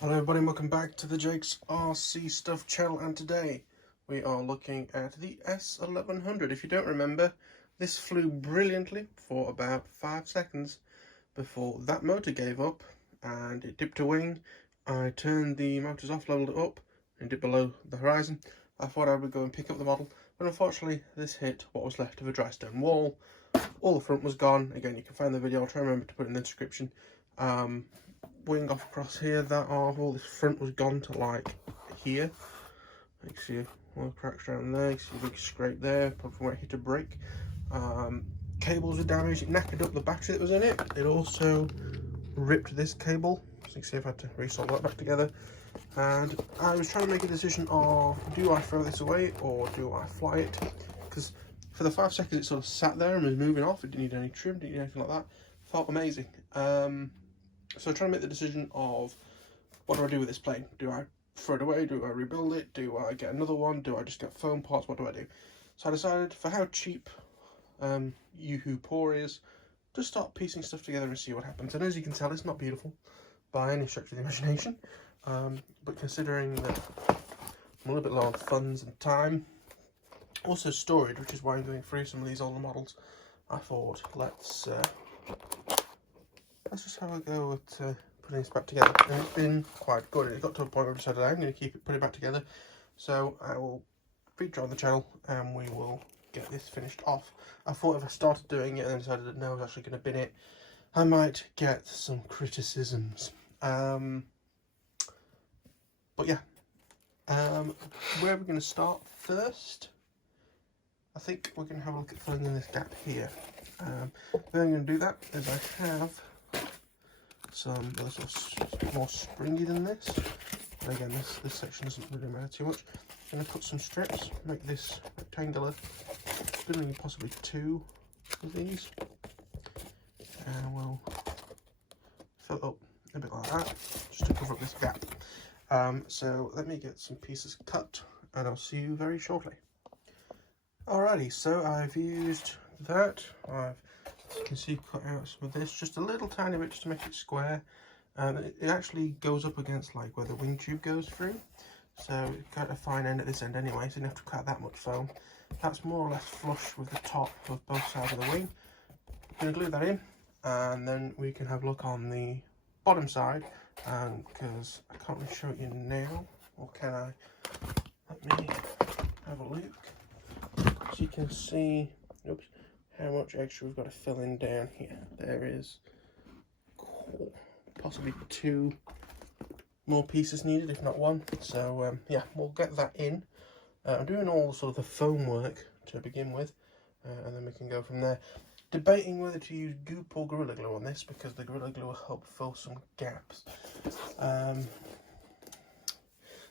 Hello everybody and welcome back to the Jake's RC Stuff channel, and today we are looking at the S1100. If you don't remember, this flew brilliantly for about 5 seconds before that motor gave up and it dipped a wing. I turned the motors off, leveled it up and dipped below the horizon. I thought I would go and pick up the model, but unfortunately this hit what was left of a dry stone wall. All the front was gone. Again, you can find the video, I'll try and remember to put it in the description. Wing off across here, that off, all this front was gone to like here. You can see all the cracks around there, you can see a big scrape there, probably from where it hit a brick. Cables were damaged, it knackered up the battery that was in it. It also ripped this cable, so you can see I've had to resolder that back together. And I was trying to make a decision of, do I throw this away or do I fly it? Because for the 5 seconds it sort of sat there and was moving off, it didn't need any trim, didn't need anything like that. Felt amazing. So I'm trying to make the decision of, what do I do with this plane? Do I throw it away? Do I rebuild it? Do I get another one? Do I just get foam parts? What do I do? So I decided, for how cheap Yoo-Hoo Poor is, just start piecing stuff together and see what happens. And as you can tell, it's not beautiful by any stretch of the imagination. But considering that I'm a little bit low on funds and time, also storage, which is why I'm going through some of these older models, I thought, let's just have a go at putting this back together. And it's been quite good. It got to a point where I decided I'm going to keep it, put it back together. So I will feature on the channel and we will get this finished off. I thought if I started doing it and then decided that no, I was actually going to bin it, I might get some criticisms. But yeah, where are we going to start first? I think we're going to have a look at filling in this gap here. Then I'm going to do that is I have some that are sort of more springy than this. And again, this section doesn't really matter too much. I'm going to put some strips, make this rectangular, building possibly 2 of these, and we'll fill it up a bit like that, just to cover up this gap. So let me get some pieces cut, and I'll see you very shortly. Alrighty, so I've used that. You can see cut out some of this, just a little tiny bit just to make it square, and it actually goes up against like where the wing tube goes through, so it's got a fine end at this end anyway, so you don't have to cut that much foam. That's more or less flush with the top of both sides of the wing. I'm going to glue that in, and then we can have a look on the bottom side, because I can't really show it you now, or can I? Let me have a look, so you can see, oops, how much extra we've got to fill in down here. There is possibly 2 more pieces needed, if not 1. So yeah, we'll get that in. I'm doing all sort of the foam work to begin with, and then we can go from there. Debating whether to use goop or Gorilla Glue on this, because the Gorilla Glue will help fill some gaps.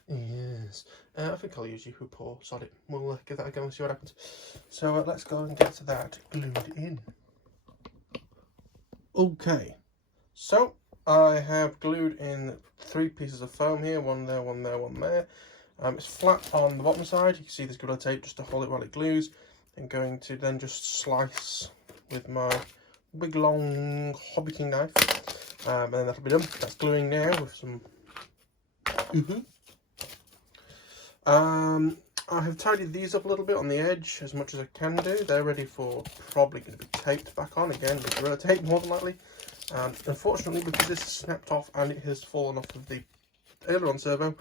Yes, I think I'll use Yoo-Hoo Poor, sod it. We'll give that a go and see what happens. So let's go and get that glued in. Okay, so I have glued in 3 pieces of foam here, one there, one there, one there. It's flat on the bottom side. You can see there's Gorilla Tape just to hold it while it glues. I'm going to then just slice with my big long hobbiting knife, and then that'll be done. That's gluing now with some Yoo-Hoo. I have tidied these up a little bit on the edge as much as I can do. They're ready for probably going to be taped back on again with Gorilla Tape more than likely. And unfortunately, because this is snapped off and it has fallen off of the aileron servo,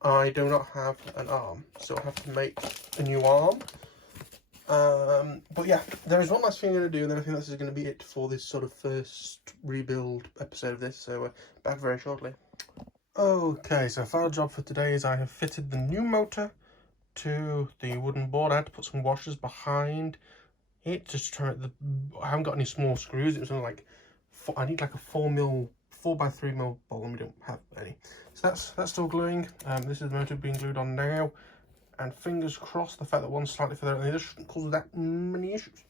I do not have an arm, so I have to make a new arm. But yeah, there is one last thing I'm going to do, and then I think this is going to be it for this sort of first rebuild episode of this, so back very shortly. Okay, so final job for today is I have fitted the new motor to the wooden board. I had to put some washers behind it just to try it. I haven't got any small screws. It was only like I need like a 4x3mm bolt, and we don't have any. So that's still gluing. This is the motor being glued on now, and fingers crossed the fact that one's slightly further than the other shouldn't cause that many issues.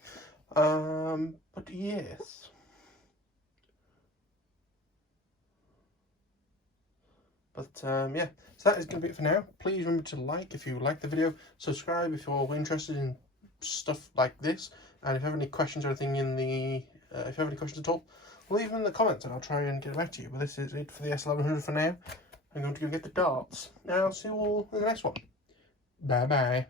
But yes. But yeah, so that is going to be it for now. Please remember to like if you like the video, subscribe if you're interested in stuff like this, and if you have any questions or anything in the, if you have any questions at all, leave them in the comments and I'll try and get back to you. But this is it for the S1100 for now. I'm going to go get the darts. And I'll see you all in the next one. Bye bye.